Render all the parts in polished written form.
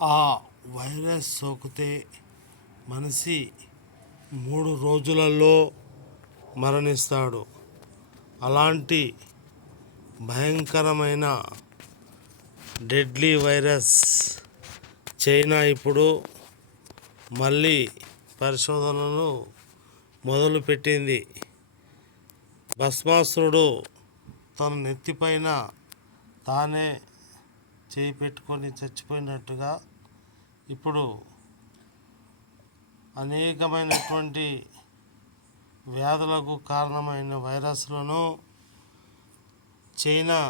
ఆ వైరస్ సోకితే మనిషి 3 రోజులలో మరణిస్తాడు. అలాంటి భయంకరమైన డెడ్లీ వైరస్ చైనా ఇప్పుడు మళ్ళీ పరిశోధనలు మొదలుపెట్టింది. భస్మాసురుడు తన నెత్తిపైన తానే చేయి పెట్టుకొని చచ్చిపోయినట్టుగా ఇప్పుడు అనేకమైనటువంటి వ్యాధులకు కారణమైన వైరస్లను చైనా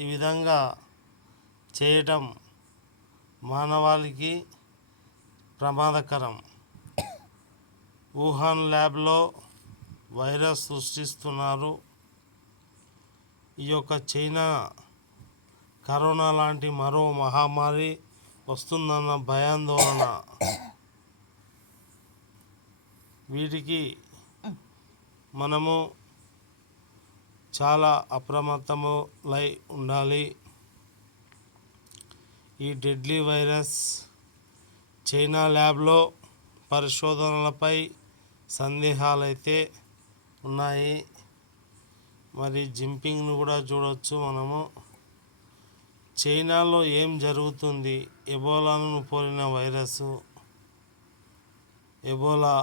ఈ విధంగా చేయటం మానవాళికి ప్రమాదకరం. వుహాన్ ల్యాబ్లో వైరస్ సృష్టిస్తున్నారు. ఈ యొక్క చైనా కరోనా లాంటి మరో మహమ్మారి వస్తుందన్న భయాందోళన. వీటికి మనము చాలా అప్రమత్తములై ఉండాలి. ఈ డెడ్లీ వైరస్ చైనా ల్యాబ్లో పరిశోధనలపై సందేహాలైతే ఉన్నాయి. మరి జింపింగ్ను కూడా చూడవచ్చు మనము. చైనాలో ఏం జరుగుతుంది? ఎబోలాను పోలిన వైరస్ ఎబోలా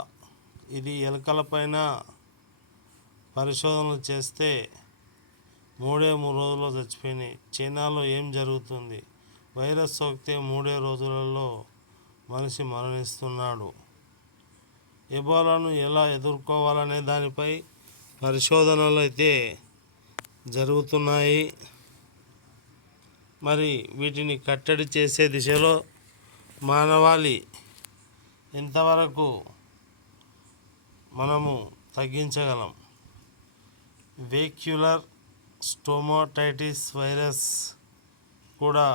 ఇది ఎలుకలపైన పరిశోధనలు చేస్తే 3 రోజుల్లో చచ్చిపోయినాయి. చైనాలో ఏం జరుగుతుంది? వైరస్ సోకితే 3 రోజులలో మనిషి మరణిస్తున్నాడు. ఎబోలాను ఎలా ఎదుర్కోవాలనే దానిపై పరిశోధనలు అయితే జరుగుతున్నాయి. మరి వీటిని కట్టడి చేసే దిశలో మానవాళి ఎంతవరకు మనము తగ్గించగలం? వేక్యులర్ స్టోమాటైటిస్ వైరస్ కూడా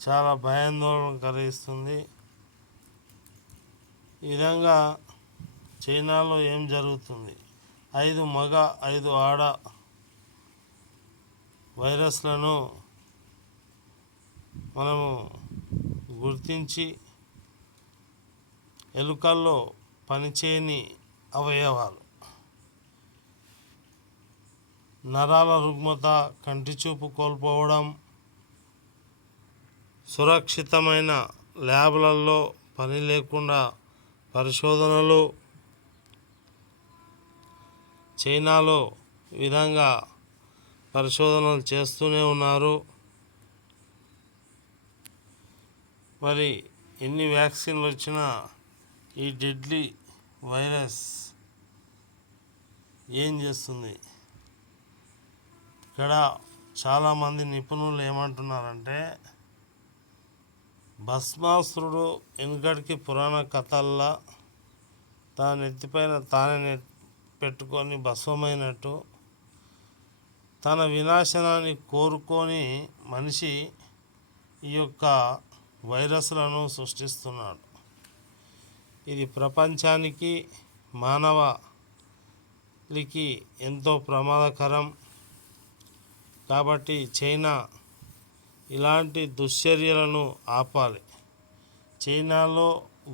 చాలా భయాందోళన కలిగిస్తుంది. ఈ విధంగా చైనాలో ఏం జరుగుతుంది? 5 మగ 5 ఆడ వైరస్లను మనము గుర్తించి ఎలుకల్లో పనిచేయని అవయవాలు, నరాల రుగ్మత, కంటిచూపు కోల్పోవడం, సురక్షితమైన ల్యాబ్లలో పని లేకుండా పరిశోధనలు చైనాలో ఈ విధంగా పరిశోధనలు చేస్తూనే ఉన్నారు. మరి ఎన్ని వ్యాక్సిన్లు వచ్చినా ఈ డెడ్లీ వైరస్ ఏం చేస్తుంది? ఇక్కడ చాలామంది నిపుణులు ఏమంటున్నారంటే, భస్మాసురుడు వెనుకటికి పురాణ కథల్లా తన నెత్తిపైన తానే పెట్టుకొని భస్మమైనట్టు తన వినాశనాన్ని కోరుకొని మనిషి ఈ యొక్క వైరస్లను సృష్టిస్తున్నాడు. ఇది ప్రపంచానికి మానవాళికి ఎంతో ప్రమాదకరం. కాబట్టి చైనా ఇలాంటి దుశ్చర్యలను ఆపాలి. చైనాలో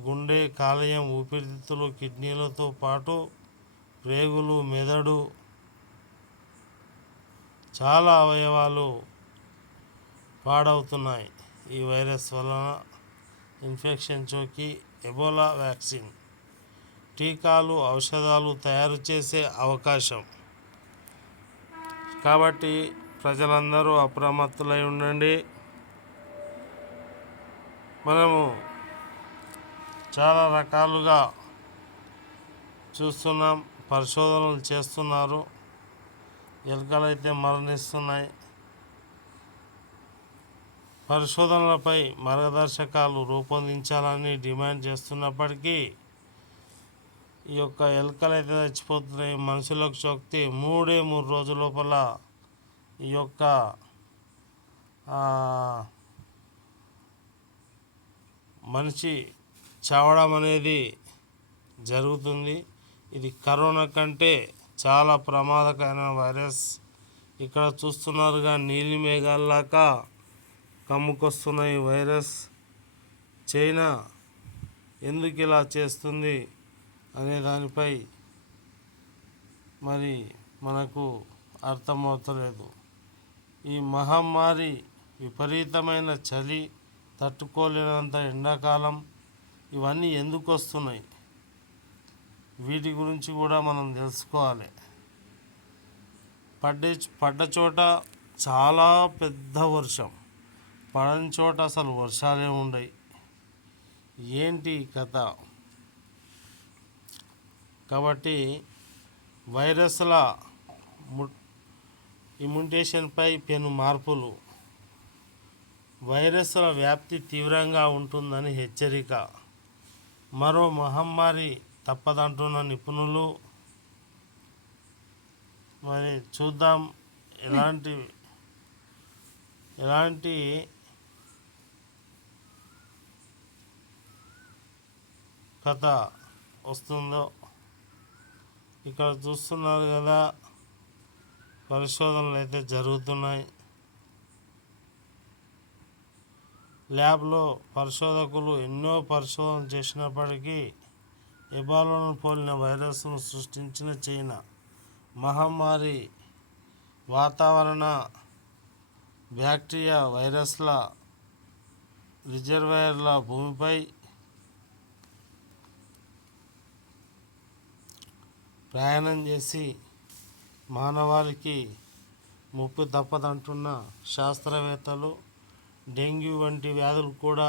గుండె, కాలేయం, ఊపిరితిత్తులు, కిడ్నీలతో పాటు ప్రేగులు, మెదడు, చాలా అవయవాలు పాడవుతున్నాయి ఈ వైరస్ వలన. ఇన్ఫెక్షన్ సోకి ఎబోలా వ్యాక్సిన్, టీకాలు, ఔషధాలు తయారు చేసే అవకాశం. కాబట్టి ప్రజలందరూ అప్రమత్తులై ఉండండి. మనము చాలా రకాలుగా చూస్తున్నాం, పరిశోధనలు చేస్తున్నారు. ఎలుకలైతే మరణిస్తున్నాయి. పరిశోధనలపై మార్గదర్శకాలు రూపొందించాలని డిమాండ్ చేస్తున్నప్పటికీ ఈ యొక్క ఎలుకలైతే చచ్చిపోతున్నాయి. మనుషులకు సోకితే 3 రోజుల లోపల ఈ యొక్క మనిషి చావడం అనేది జరుగుతుంది. ఇది కరోనా కంటే చాలా ప్రమాదకరమైన వైరస్. ఇక్కడ చూస్తున్నారుగా, నీలి మేఘాల్లాగా కమ్ముకొస్తున్న ఈ వైరస్ చైనా ఎందుకు ఇలా చేస్తుంది అనే దానిపై మరి మనకు అర్థమవుతలేదు. ఈ మహమ్మారి, విపరీతమైన చలి, తట్టుకోలేనంత ఎండాకాలం, ఇవన్నీ ఎందుకు వస్తున్నాయి? వీటి గురించి కూడా మనం తెలుసుకోవాలి. పడ్డ చోట చాలా పెద్ద వర్షం, పడని చోట అసలు వర్షాలే ఉండవు. ఏంటి కథ? కాబట్టి వైరస్ల ఇమ్యుటేషన్పై పెను మార్పులు, వైరస్ల వ్యాప్తి తీవ్రంగా ఉంటుందని హెచ్చరిక, మరో మహమ్మారి తప్పదంటున్న నిపుణులు. మరి చూద్దాం ఎలాంటి కథ వస్తుందో. ఇక్కడ చూస్తున్నారు కదా, పరిశోధనలు అయితే జరుగుతున్నాయి. ల్యాబ్లో పరిశోధకులు ఎన్నో పరిశోధనలు చేసినప్పటికీ ఎబోలాను పోలిన వైరస్ను సృష్టించిన చైనా మహమ్మారి వాతావరణ బ్యాక్టీరియా వైరస్ల రిజర్వాయర్ల భూమిపై ప్రయాణం చేసి మానవాళికి ముప్పు తప్పదంటున్న శాస్త్రవేత్తలు. డెంగ్యూ వంటి వ్యాధులు కూడా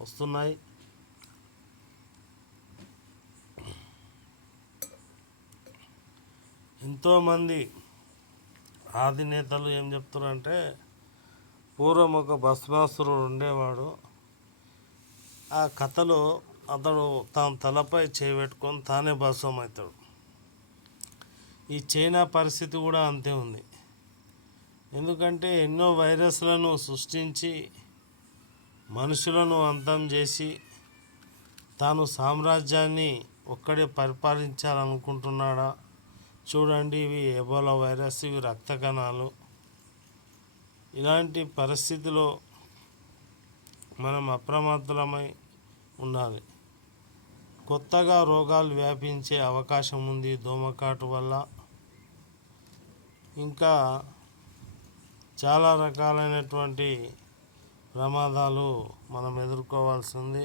వస్తున్నాయి. ఎంతోమంది ఆదినేతలు ఏం చెప్తున్నారంటే, పూర్వం ఒక భస్మాసురుడు ఉండేవాడు. ఆ కథలో అతడు తన తలపై చేపెట్టుకొని తానే భస్మం అవుతాడు. ఈ చైనా పరిస్థితి కూడా అంతే ఉంది. ఎందుకంటే ఎన్నో వైరస్లను సృష్టించి మనుషులను అంతం చేసి తాను సామ్రాజ్యాన్ని ఒక్కడే పరిపాలించాలనుకుంటున్నాడా? చూడండి, ఇవి ఎబోలా వైరస్, ఇవి రక్త కణాలు. ఇలాంటి పరిస్థితిలో మనం అప్రమత్తమై ఉండాలి. కొత్తగా రోగాలు వ్యాపించే అవకాశం ఉంది దోమకాటు వల్ల. ఇంకా చాలా రకాలైనటువంటి ప్రమాదాలు మనం ఎదుర్కోవాల్సి ఉంది.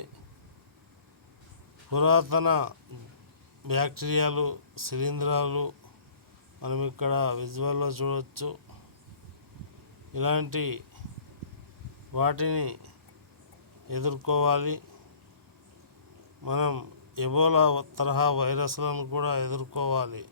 పురాతన బ్యాక్టీరియాలు, శిలీంధ్రాలు మనం ఇక్కడ విజువల్లో చూడవచ్చు. ఇలాంటి వాటిని ఎదుర్కోవాలి. మనం ఎబోలా తరహా వైరస్లను కూడా ఎదుర్కోవాలి.